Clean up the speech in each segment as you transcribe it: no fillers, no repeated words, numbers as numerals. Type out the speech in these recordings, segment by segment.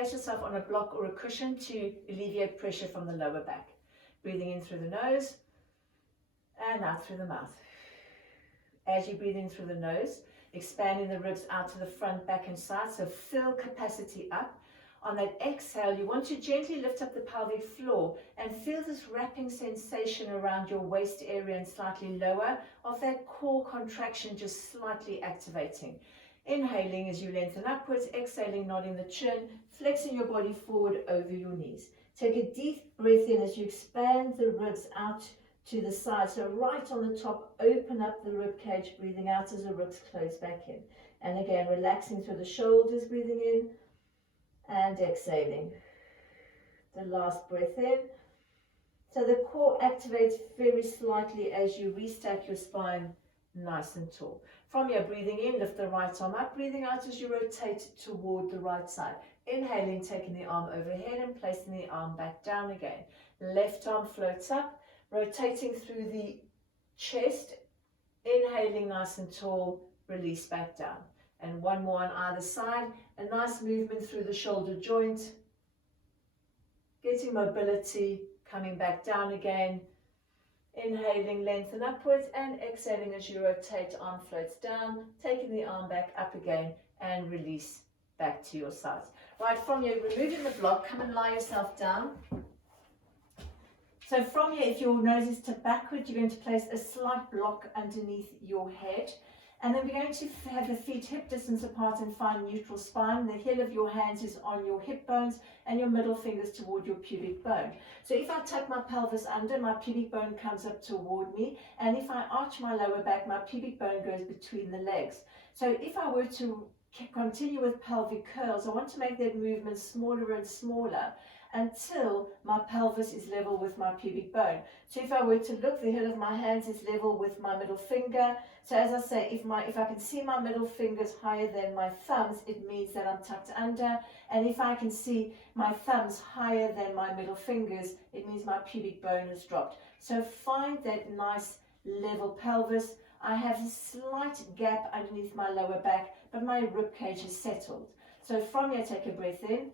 place yourself on a block or a cushion to alleviate pressure from the lower back. Breathing in through the nose and out through the mouth. As you breathe in through the nose, expanding the ribs out to the front, back and side, so fill capacity up. On that exhale, you want to gently lift up the pelvic floor and feel this wrapping sensation around your waist area and slightly lower of that core contraction, just slightly activating. Inhaling as you lengthen upwards, exhaling, nodding the chin, flexing your body forward over your knees. Take a deep breath in as you expand the ribs out to the side. So right on the top, open up the rib cage, breathing out as the ribs close back in. And again, relaxing through the shoulders, breathing in and exhaling. The last breath in. So the core activates very slightly as you restack your spine nice and tall. From here, breathing in, lift the right arm up, breathing out as you rotate toward the right side. Inhaling, taking the arm overhead and placing the arm back down again. Left arm floats up, rotating through the chest. Inhaling nice and tall, release back down. And one more on either side. A nice movement through the shoulder joint. Getting mobility, coming back down again. Inhaling, lengthen upwards, and exhaling as you rotate, arm floats down, taking the arm back up again and release back to your sides. Right, from here, removing the block, come and lie yourself down. So from here, if your nose is tipped backward, you're going to place a slight block underneath your head. And then we're going to have the feet hip distance apart and find neutral spine. The heel of your hands is on your hip bones and your middle fingers toward your pubic bone. So if I tuck my pelvis under, my pubic bone comes up toward me. And if I arch my lower back, my pubic bone goes between the legs. So if I were to continue with pelvic curls, I want to make that movement smaller and smaller until my pelvis is level with my pubic bone. So if I were to look, the heel of my hands is level with my middle finger. So as I say, if I can see my middle fingers higher than my thumbs, it means that I'm tucked under. And if I can see my thumbs higher than my middle fingers, it means my pubic bone is dropped. So find that nice level pelvis. I have a slight gap underneath my lower back, but my rib cage is settled. So from here, take a breath in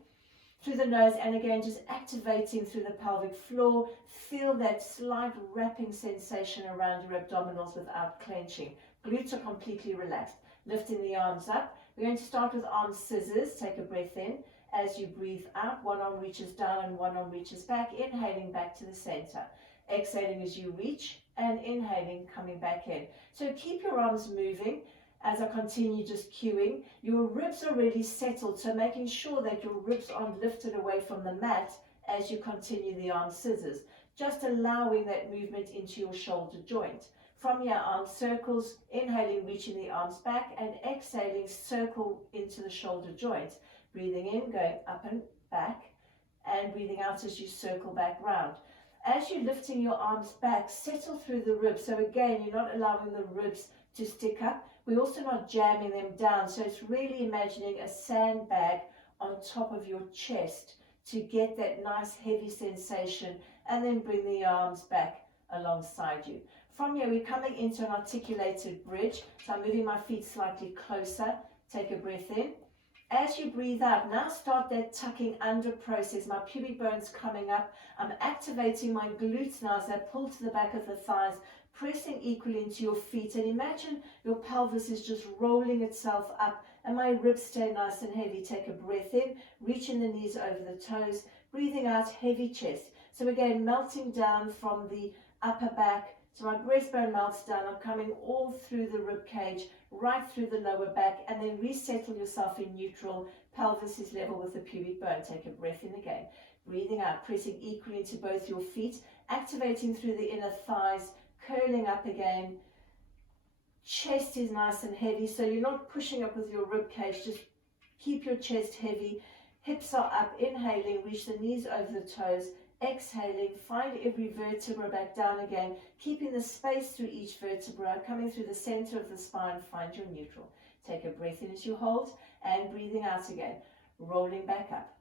through the nose, and again just activating through the pelvic floor. Feel that slight wrapping sensation around your abdominals without clenching. Glutes are completely relaxed. Lifting the arms up. We're going to start with arm scissors. Take a breath in. As you breathe out, one arm reaches down and one arm reaches back. Inhaling back to the center. Exhaling as you reach and inhaling, coming back in. So keep your arms moving. As I continue just cueing, your ribs are really settled, so making sure that your ribs aren't lifted away from the mat as you continue the arm scissors, just allowing that movement into your shoulder joint. From your arm circles, inhaling, reaching the arms back, and exhaling, circle into the shoulder joint. Breathing in, going up and back, and breathing out as you circle back round. As you're lifting your arms back, settle through the ribs. So again, you're not allowing the ribs to stick up. We're also not jamming them down. So it's really imagining a sandbag on top of your chest to get that nice heavy sensation, and then bring the arms back alongside you. From here, we're coming into an articulated bridge. So I'm moving my feet slightly closer. Take a breath in. As you breathe out, now start that tucking under process. My pubic bone's coming up. I'm activating my glutes now as I pull to the back of the thighs, pressing equally into your feet. And imagine your pelvis is just rolling itself up and my ribs stay nice and heavy. Take a breath in, reaching the knees over the toes, breathing out, heavy chest. So again, melting down from the upper back. So my breastbone melts down. I'm coming all through the rib cage, right through the lower back, and then resettle yourself in neutral. Pelvis is level with the pubic bone. Take a breath in again. Breathing out, pressing equally into both your feet, activating through the inner thighs, curling up again. Chest is nice and heavy, so you're not pushing up with your rib cage. Just keep your chest heavy. Hips are up. Inhaling, reach the knees over the toes. Exhaling, find every vertebra back down again, keeping the space through each vertebra, coming through the center of the spine. Find your neutral. Take a breath in as you hold, and breathing out again, rolling back up.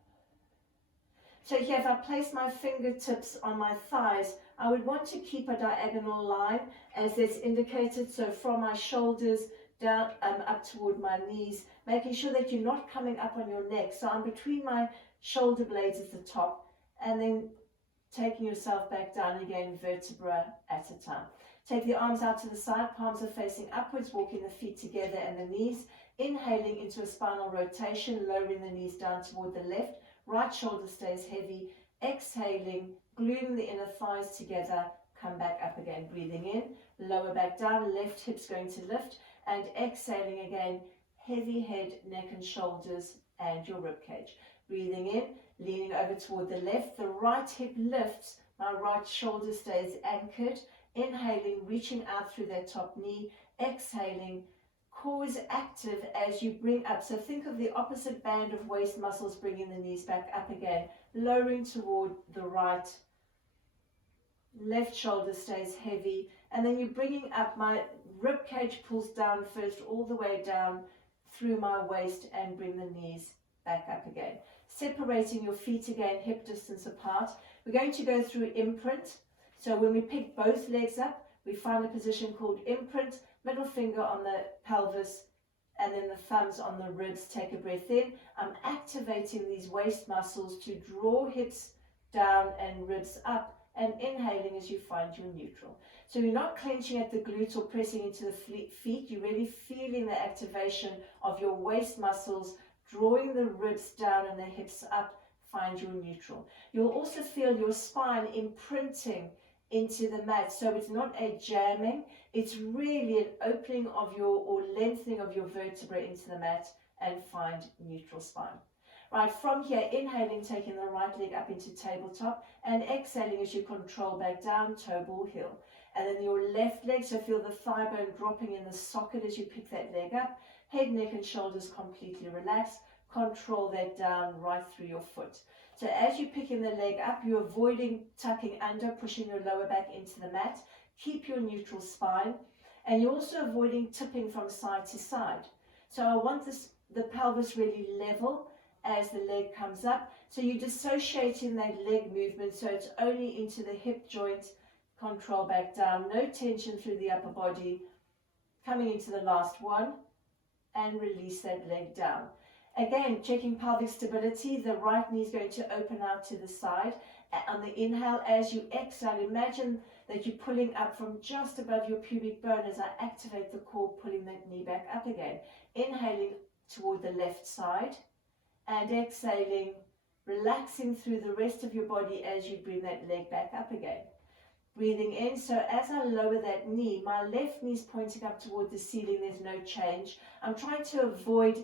So here, if I place my fingertips on my thighs, I would want to keep a diagonal line as it's indicated. So from my shoulders down, up toward my knees, making sure that you're not coming up on your neck. So I'm between my shoulder blades at the top, and then taking yourself back down again, vertebra at a time. Take the arms out to the side, palms are facing upwards, walking the feet together and the knees. Inhaling into a spinal rotation, lowering the knees down toward the left. Right shoulder stays heavy. Exhaling, gluing the inner thighs together, come back up again. Breathing in, lower back down, left hip's going to lift, and exhaling again, heavy head, neck and shoulders, and your rib cage. Breathing in, leaning over toward the left, the right hip lifts, my right shoulder stays anchored. Inhaling, reaching out through that top knee. Exhaling, core is active as you bring up. So think of the opposite band of waist muscles, bringing the knees back up again, lowering toward the right. Left shoulder stays heavy, and then you're bringing up. My rib cage pulls down first, all the way down through my waist, and bring the knees back up again. Separating your feet again, hip distance apart. We're going to go through imprint. So when we pick both legs up, we find a position called imprint, middle finger on the pelvis, and then the thumbs on the ribs. Take a breath in. I'm activating these waist muscles to draw hips down and ribs up, and inhaling as you find your neutral. So you're not clenching at the glutes or pressing into the feet. You're really feeling the activation of your waist muscles, drawing the ribs down and the hips up. Find your neutral. You'll also feel your spine imprinting into the mat, so it's not a jamming, it's really an opening of your, or lengthening of your vertebrae into the mat, and find neutral spine. Right, from here, inhaling, taking the right leg up into tabletop, and exhaling as you control back down, toe ball heel. And then your left leg, so feel the thigh bone dropping in the socket as you pick that leg up, head, neck and shoulders completely relaxed, control that down right through your foot. So as you're picking the leg up, you're avoiding tucking under, pushing your lower back into the mat. Keep your neutral spine, and you're also avoiding tipping from side to side. So I want the pelvis really level as the leg comes up. So you're dissociating that leg movement, so it's only into the hip joint, control back down, no tension through the upper body. Coming into the last one, and release that leg down. Again, checking pelvic stability, the right knee is going to open out to the side. On the inhale, as you exhale, imagine that you're pulling up from just above your pubic bone as I activate the core, pulling that knee back up again. Inhaling toward the left side, and exhaling, relaxing through the rest of your body as you bring that leg back up again. Breathing in, so as I lower that knee, my left knee is pointing up toward the ceiling, there's no change. I'm trying to avoid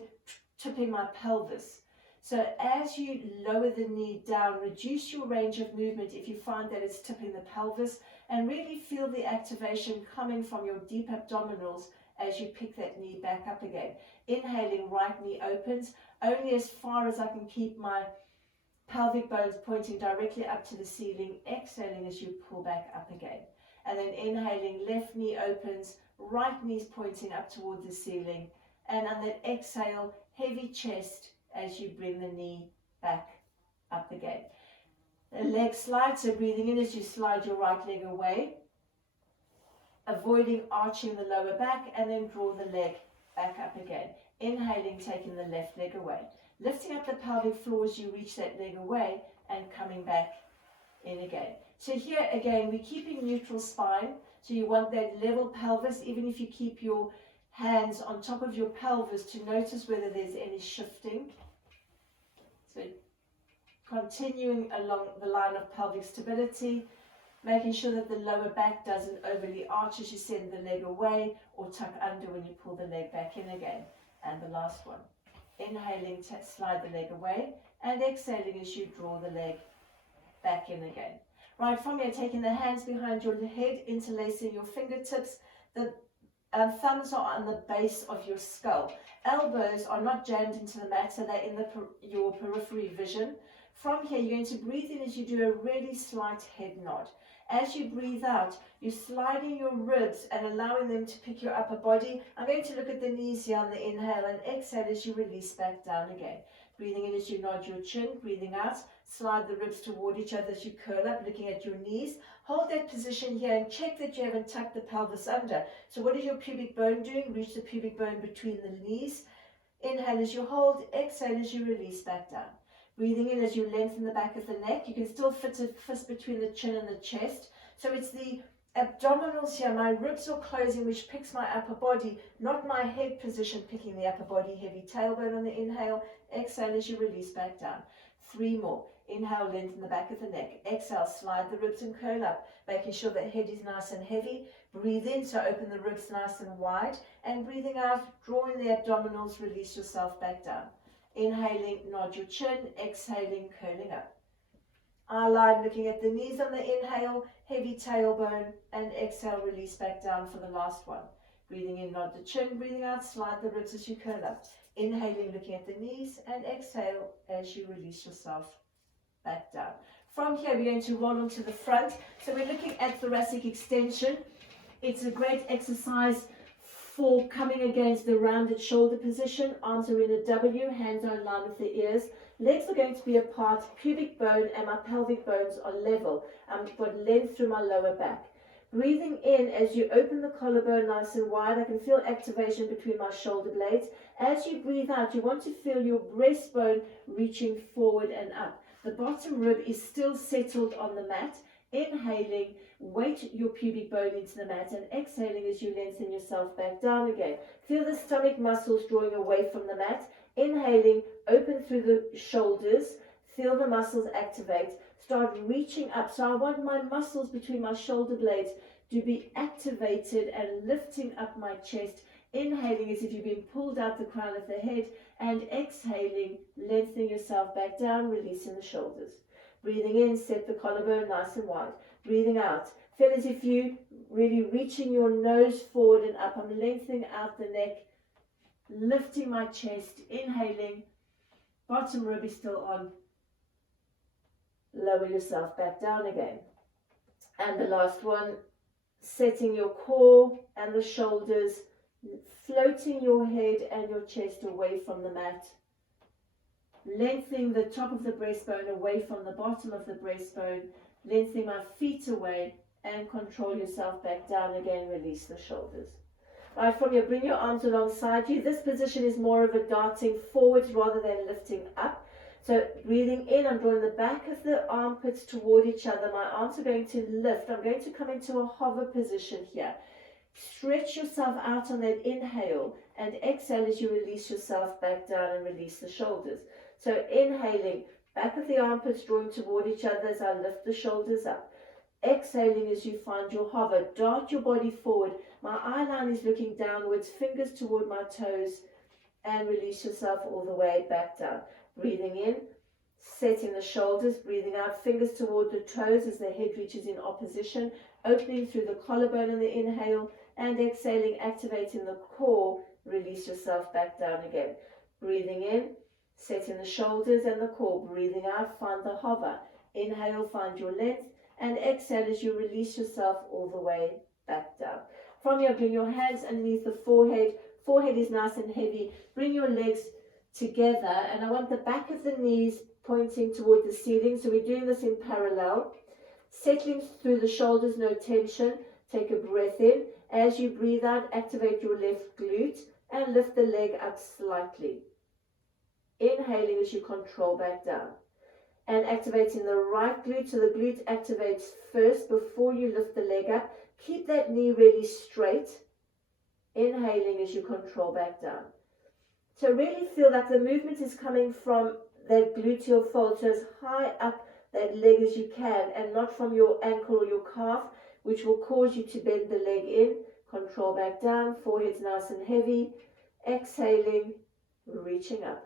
tipping my pelvis. So as you lower the knee down, reduce your range of movement if you find that it's tipping the pelvis, and really feel the activation coming from your deep abdominals as you pick that knee back up again. Inhaling, right knee opens, only as far as I can keep my pelvic bones pointing directly up to the ceiling. Exhaling as you pull back up again. And then inhaling, left knee opens, right knee's pointing up toward the ceiling. And on that exhale, heavy chest as you bring the knee back up again. The leg slides, so breathing in as you slide your right leg away, avoiding arching the lower back, and then draw the leg back up again. Inhaling, taking the left leg away. Lifting up the pelvic floor as you reach that leg away, and coming back in again. So here again, we're keeping neutral spine, so you want that level pelvis, even if you keep your hands on top of your pelvis to notice whether there's any shifting. So continuing along the line of pelvic stability, making sure that the lower back doesn't overly arch as you send the leg away, or tuck under when you pull the leg back in again. And the last one. Inhaling, slide the leg away, and exhaling as you draw the leg back in again. Right, from here, taking the hands behind your head, interlacing your fingertips. The thumbs are on the base of your skull. Elbows are not jammed into the mat, so they're in your periphery vision. From here, you're going to breathe in as you do a really slight head nod. As you breathe out, you're sliding your ribs and allowing them to pick your upper body. I'm going to look at the knees here on the inhale, and exhale as you release back down again. Breathing in as you nod your chin, breathing out, slide the ribs toward each other as you curl up, looking at your knees. Hold that position here and check that you haven't tucked the pelvis under. So what is your pubic bone doing? Reach the pubic bone between the knees. Inhale as you hold, exhale as you release back down. Breathing in as you lengthen the back of the neck. You can still fit a fist between the chin and the chest. So it's the abdominals here, my ribs are closing, which picks my upper body, not my head position picking the upper body. Heavy tailbone on the inhale, exhale as you release back down. 3 more. Inhale, lengthen the back of the neck. Exhale, slide the ribs and curl up, making sure the head is nice and heavy. Breathe in, so open the ribs nice and wide. And breathing out, draw in the abdominals, release yourself back down. Inhaling, nod your chin. Exhaling, curling up. Eye line, looking at the knees on the inhale, heavy tailbone, and exhale, release back down for the last one. Breathing in, nod the chin. Breathing out, slide the ribs as you curl up. Inhaling, looking at the knees, and exhale as you release yourself back down. From here, we're going to roll onto the front. So we're looking at thoracic extension. It's a great exercise for coming against the rounded shoulder position. Arms are in a W, hands are in line with the ears. Legs are going to be apart, pubic bone and my pelvic bones are level. I've got length through my lower back. Breathing in as you open the collarbone nice and wide, I can feel activation between my shoulder blades. As you breathe out, you want to feel your breastbone reaching forward and up. The bottom rib is still settled on the mat. Inhaling, weight your pubic bone into the mat, and exhaling as you lengthen yourself back down again. Feel the stomach muscles drawing away from the mat. Inhaling, open through the shoulders, feel the muscles activate, start reaching up. So I want my muscles between my shoulder blades to be activated and lifting up my chest. Inhaling as if you've been pulled out the crown of the head, and exhaling, lengthening yourself back down, releasing the shoulders. Breathing in, set the collarbone nice and wide. Breathing out, feel as if you really reaching your nose forward and up. I'm lengthening out the neck, lifting my chest. Inhaling, bottom rib is still on. Lower yourself back down again. And the last one, setting your core and the shoulders, floating your head and your chest away from the mat. Lengthening the top of the breastbone away from the bottom of the breastbone. Lengthening my feet away, and control yourself back down again. Release the shoulders. Right, from here, bring your arms alongside you. This position is more of a darting forwards rather than lifting up. So breathing in, I'm drawing the back of the armpits toward each other. My arms are going to lift. I'm going to come into a hover position here. Stretch yourself out on that inhale, and exhale as you release yourself back down and release the shoulders. So inhaling, back of the armpits drawing toward each other as I lift the shoulders up. Exhaling as you find your hover. Dart your body forward. My eye line is looking downwards, fingers toward my toes, and release yourself all the way back down. Breathing in, setting the shoulders, breathing out, fingers toward the toes as the head reaches in opposition, opening through the collarbone on the inhale, and exhaling, activating the core, release yourself back down again. Breathing in, setting the shoulders and the core, breathing out, find the hover. Inhale, find your length, and exhale as you release yourself all the way back down. From here, bring your hands underneath the forehead. Forehead is nice and heavy. Bring your legs together, and I want the back of the knees pointing toward the ceiling. So we're doing this in parallel. Settling through the shoulders, no tension. Take a breath in. As you breathe out, activate your left glute and lift the leg up slightly. Inhaling as you control back down. And activating the right glute, so the glute activates first before you lift the leg up. Keep that knee really straight. Inhaling as you control back down. So really feel that the movement is coming from that gluteal fold, so as high up that leg as you can, and not from your ankle or your calf, which will cause you to bend the leg in. Control back down, forehead's nice and heavy. Exhaling, reaching up.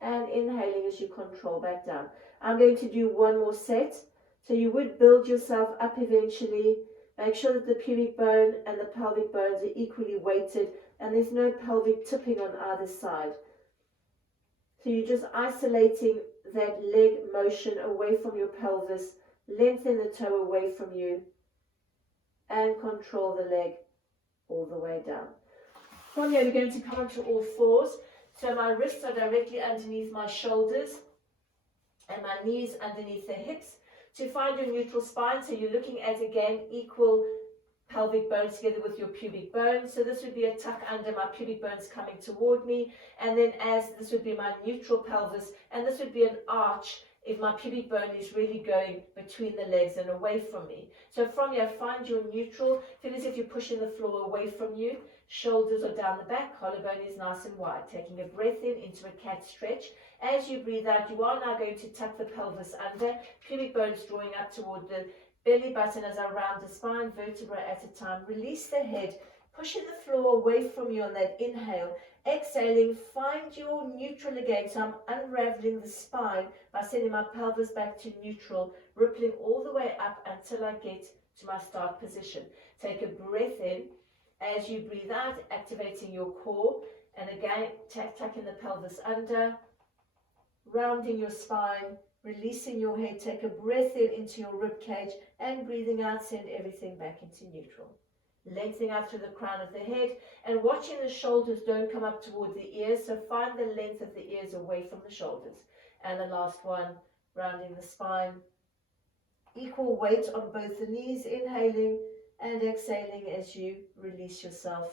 And inhaling as you control back down. I'm going to do one more set. So you would build yourself up eventually. Make sure that the pubic bone and the pelvic bones are equally weighted, and there's no pelvic tipping on either side. So you're just isolating that leg motion away from your pelvis. Lengthen the toe away from you, and control the leg all the way down. From here, we're going to come onto all fours. So my wrists are directly underneath my shoulders and my knees underneath the hips. To find your neutral spine, so you're looking at, again, equal pelvic bones together with your pubic bone. So this would be a tuck under, my pubic bones coming toward me, and then as this would be my neutral pelvis, and this would be an arch if my pubic bone is really going between the legs and away from me. So from here, find your neutral. Feel as if you're pushing the floor away from you. Shoulders are down the back, collarbone is nice and wide. Taking a breath in into a cat stretch. As you breathe out, you are now going to tuck the pelvis under, pubic bones drawing up toward the belly button as I round the spine, vertebra at a time. Release the head, pushing the floor away from you on that inhale. Exhaling, find your neutral again. So I'm unraveling the spine by sending my pelvis back to neutral, rippling all the way up until I get to my start position. Take a breath in. As you breathe out, activating your core, and again, tucking the pelvis under, rounding your spine, releasing your head. Take a breath in into your rib cage, and breathing out, send everything back into neutral. Lengthening out through the crown of the head, and watching the shoulders don't come up toward the ears, so find the length of the ears away from the shoulders. And the last one, rounding the spine. Equal weight on both the knees, inhaling and exhaling as you release yourself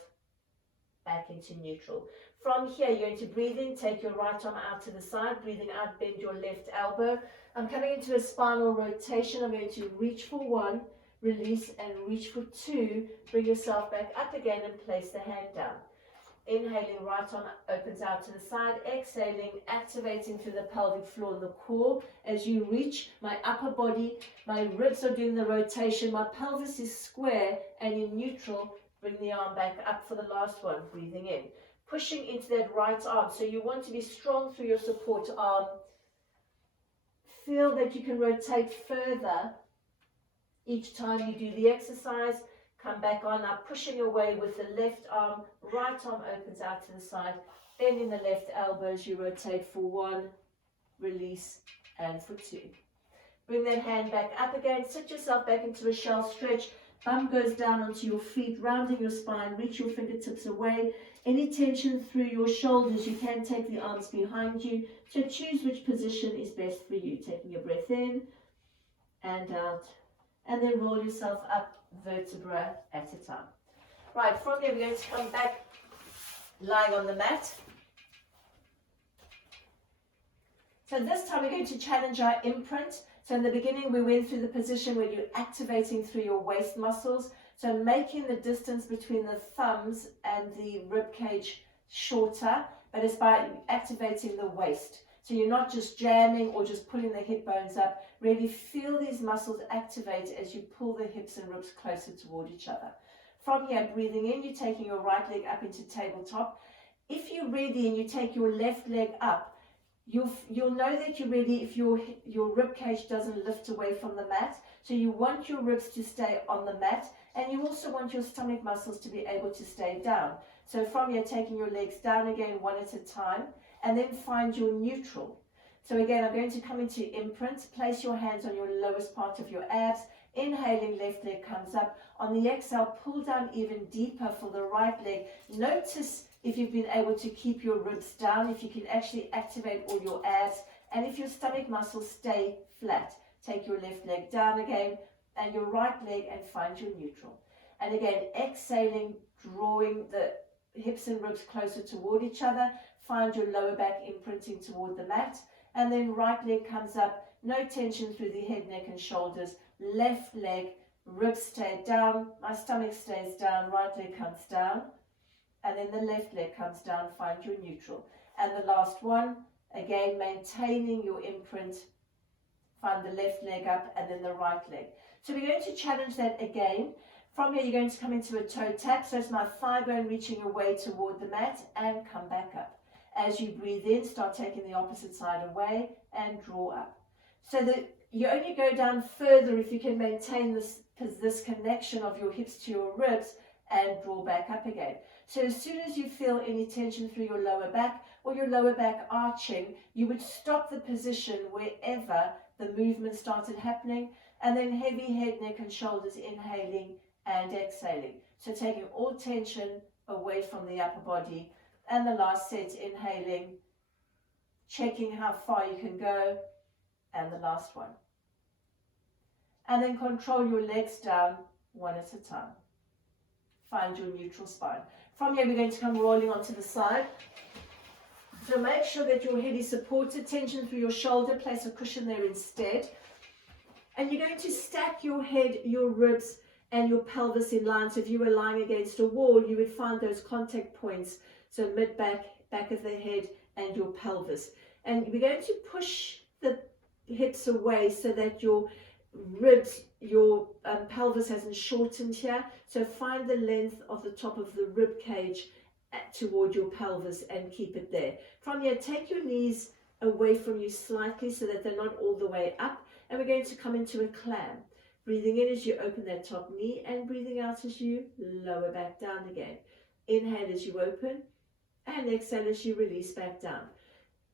back into neutral. From here, you're going to breathe in, take your right arm out to the side, breathing out, bend your left elbow. I'm coming into a spinal rotation. I'm going to reach for one, release, and reach for two. Bring yourself back up again and place the hand down. Inhaling, right arm opens out to the side. Exhaling, activating through the pelvic floor and the core. As you reach, my upper body, my ribs are doing the rotation. My pelvis is square and in neutral. Bring the arm back up for the last one. Breathing in. Pushing into that right arm. So you want to be strong through your support arm. Feel that you can rotate further each time you do the exercise. Come back on now, pushing away with the left arm, right arm opens out to the side, bending the left elbow as you rotate for one, release, and for two. Bring that hand back up again, sit yourself back into a shell stretch, bum goes down onto your feet, rounding your spine, reach your fingertips away. Any tension through your shoulders, you can take the arms behind you, so choose which position is best for you. Taking a breath in and out, and then roll yourself up, vertebra at a time. Right, from there we're going to come back lying on the mat. So this time we're going to challenge our imprint. So in the beginning we went through the position where you're activating through your waist muscles. So making the distance between the thumbs and the rib cage shorter, but it's by activating the waist. So you're not just jamming or just pulling the hip bones up. Really feel these muscles activate as you pull the hips and ribs closer toward each other. From here, breathing in, you're taking your right leg up into tabletop. If you're ready and you take your left leg up, you'll know that you're ready if your rib cage doesn't lift away from the mat. So you want your ribs to stay on the mat, and you also want your stomach muscles to be able to stay down. So from here, taking your legs down again, one at a time. And then find your neutral. So again, I'm going to come into imprint. Place your hands on your lowest part of your abs. Inhaling, left leg comes up. On the exhale, pull down even deeper for the right leg. Notice if you've been able to keep your ribs down, if you can actually activate all your abs, and if your stomach muscles stay flat. Take your left leg down again, and your right leg, and find your neutral. And again, exhaling, drawing the hips and ribs closer toward each other. Find your lower back imprinting toward the mat, and then right leg comes up, no tension through the head, neck and shoulders. Left leg, ribs stay down, my stomach stays down, right leg comes down, and then the left leg comes down. Find your neutral. And the last one, again maintaining your imprint, find the left leg up and then the right leg. So we're going to challenge that again. From here, you're going to come into a toe tap, so it's my thigh bone reaching away toward the mat, and come back up. As you breathe in, start taking the opposite side away and draw up. So that you only go down further if you can maintain this connection of your hips to your ribs and draw back up again. So as soon as you feel any tension through your lower back or your lower back arching, you would stop the position wherever the movement started happening, and then heavy head, neck and shoulders, inhaling and exhaling. So taking all tension away from the upper body, And the last set, inhaling, checking how far you can go, and the last one. And then control your legs down one at a time. Find your neutral spine. From here, we're going to come rolling onto the side. So make sure that your head is supported, tension through your shoulder, place a cushion there instead. And you're going to stack your head, your ribs, and your pelvis in line. So if you were lying against a wall, you would find those contact points. So mid-back, back of the head, and your pelvis. And we're going to push the hips away so that your ribs, your pelvis hasn't shortened here. So find the length of the top of the rib cage toward your pelvis and keep it there. From here, take your knees away from you slightly so that they're not all the way up. And we're going to come into a clam. Breathing in as you open that top knee and breathing out as you lower back down again. Inhale as you open and exhale as you release back down.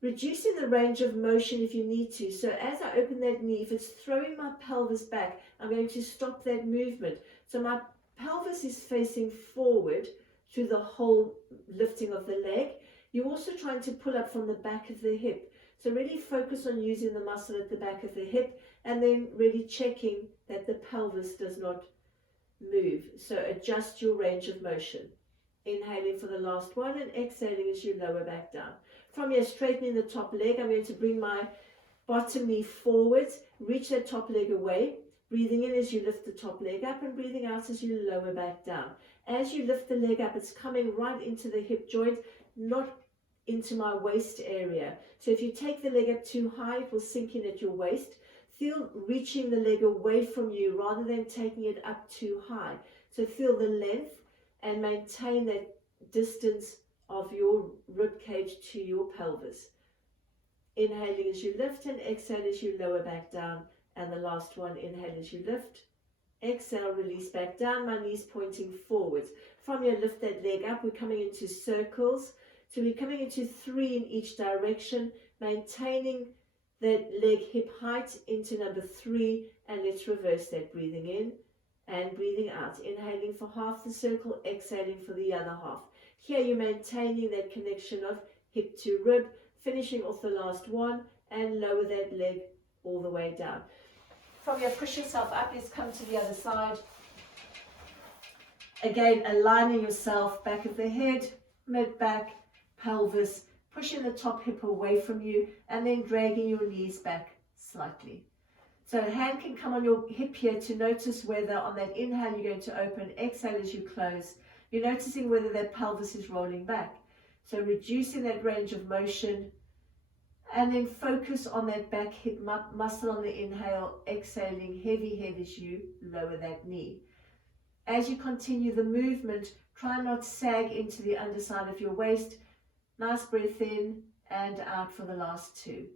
Reducing the range of motion if you need to. So as I open that knee, if it's throwing my pelvis back, I'm going to stop that movement. So my pelvis is facing forward through the whole lifting of the leg. You're also trying to pull up from the back of the hip. So really focus on using the muscle at the back of the hip and then really checking that the pelvis does not move. So adjust your range of motion. Inhaling for the last one and exhaling as you lower back down. From here, straightening the top leg, I'm going to bring my bottom knee forwards, reach that top leg away, breathing in as you lift the top leg up and breathing out as you lower back down. As you lift the leg up, it's coming right into the hip joint, not into my waist area. So if you take the leg up too high, it will sink in at your waist. Feel reaching the leg away from you rather than taking it up too high. So feel the length and maintain that distance of your rib cage to your pelvis. Inhaling as you lift and exhale as you lower back down. And the last one, inhale as you lift. Exhale, release back down, my knees pointing forwards. From here, lift that leg up. We're coming into circles. So we're coming into 3 in each direction, maintaining that leg hip height into number 3. And let's reverse that, breathing in and breathing out. Inhaling for half the circle, exhaling for the other half. Here you're maintaining that connection of hip to rib, finishing off the last one and lower that leg all the way down. From here, push yourself up. Let's come to the other side. Again, aligning yourself, back of the head, mid-back, pelvis, pushing the top hip away from you and then dragging your knees back slightly. So a hand can come on your hip here to notice whether on that inhale you're going to open, exhale as you close. You're noticing whether that pelvis is rolling back. So reducing that range of motion and then focus on that back hip muscle on the inhale, exhaling heavy head as you lower that knee. As you continue the movement, try not sag into the underside of your waist. Nice breath in and out for the last 2.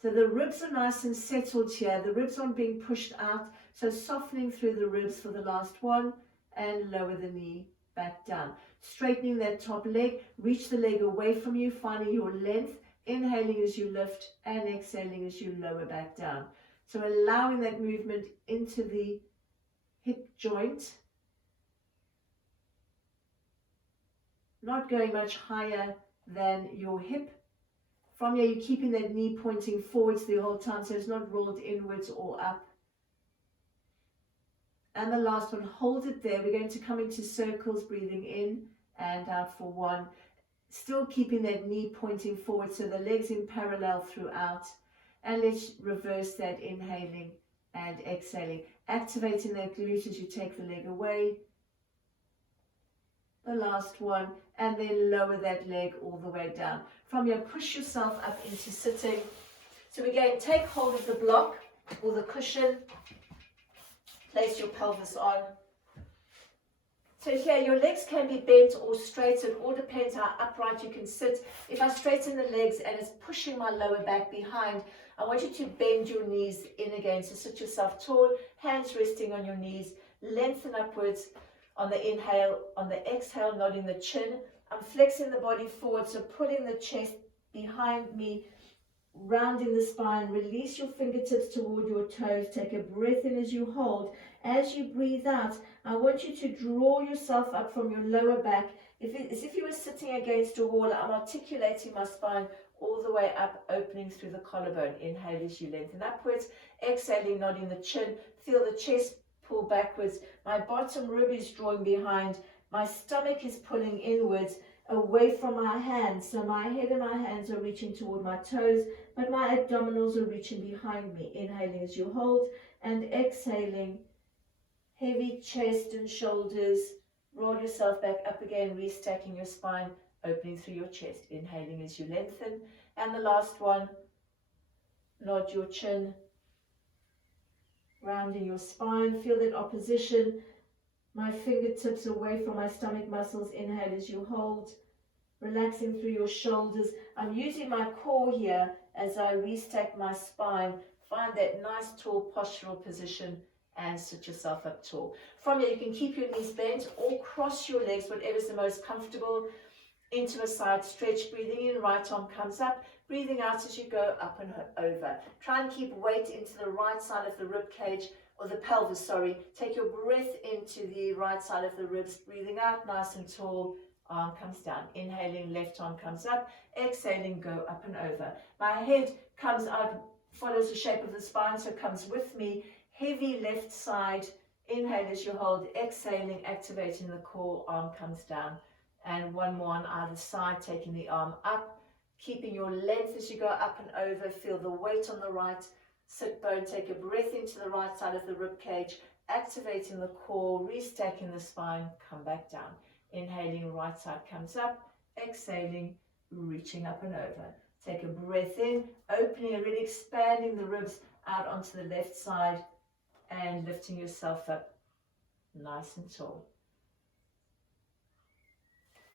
So the ribs are nice and settled here. The ribs aren't being pushed out. So softening through the ribs for the last one and lower the knee back down. Straightening that top leg. Reach the leg away from you, finding your length. Inhaling as you lift and exhaling as you lower back down. So allowing that movement into the hip joint. Not going much higher than your hip. From here, you're keeping that knee pointing forwards the whole time, so it's not rolled inwards or up. And the last one, hold it there. We're going to come into circles, breathing in and out for 1. Still keeping that knee pointing forward, so the legs in parallel throughout. And let's reverse that, inhaling and exhaling. Activating that glute as you take the leg away. The last one, and then lower that leg all the way down. From here, push yourself up into sitting. So again, take hold of the block or the cushion. Place your pelvis on. So here, your legs can be bent or straight. It all depends how upright you can sit. If I straighten the legs and it's pushing my lower back behind, I want you to bend your knees in again. So sit yourself tall, hands resting on your knees, lengthen upwards. On the inhale, on the exhale, nodding the chin. I'm flexing the body forward, so pulling the chest behind me, rounding the spine. Release your fingertips toward your toes. Take a breath in as you hold. As you breathe out, I want you to draw yourself up from your lower back As if you were sitting against a wall. I'm articulating my spine all the way up, opening through the collarbone. Inhale as you lengthen upwards. Exhaling, nodding the chin. Feel the chest pull backwards. My bottom rib is drawing behind. My stomach is pulling inwards, away from my hands. So my head and my hands are reaching toward my toes, but my abdominals are reaching behind me. Inhaling as you hold, and exhaling, heavy chest and shoulders. Roll yourself back up again, restacking your spine, opening through your chest. Inhaling as you lengthen. And the last one, nod your chin, rounding your spine. Feel that opposition. My fingertips away from my stomach muscles. Inhale as you hold, relaxing through your shoulders. I'm using my core here as I restack my spine. Find that nice tall postural position and sit yourself up tall. From here, you can keep your knees bent or cross your legs, whatever's the most comfortable, into a side stretch. Breathing in, right arm comes up. Breathing out as you go up and over. Try and keep weight into the right side of the rib cage, or the pelvis, sorry. Take your breath into the right side of the ribs. Breathing out, nice and tall. Arm comes down. Inhaling, left arm comes up. Exhaling, go up and over. My head comes out, follows the shape of the spine, so it comes with me. Heavy left side. Inhale as you hold. Exhaling, activating the core. Arm comes down. And one more on either side, taking the arm up. Keeping your length as you go up and over. Feel the weight on the right sit bone. Take a breath into the right side of the rib cage. Activating the core. Restacking the spine. Come back down. Inhaling, right side comes up. Exhaling, reaching up and over. Take a breath in, opening and really expanding the ribs out onto the left side and lifting yourself up nice and tall.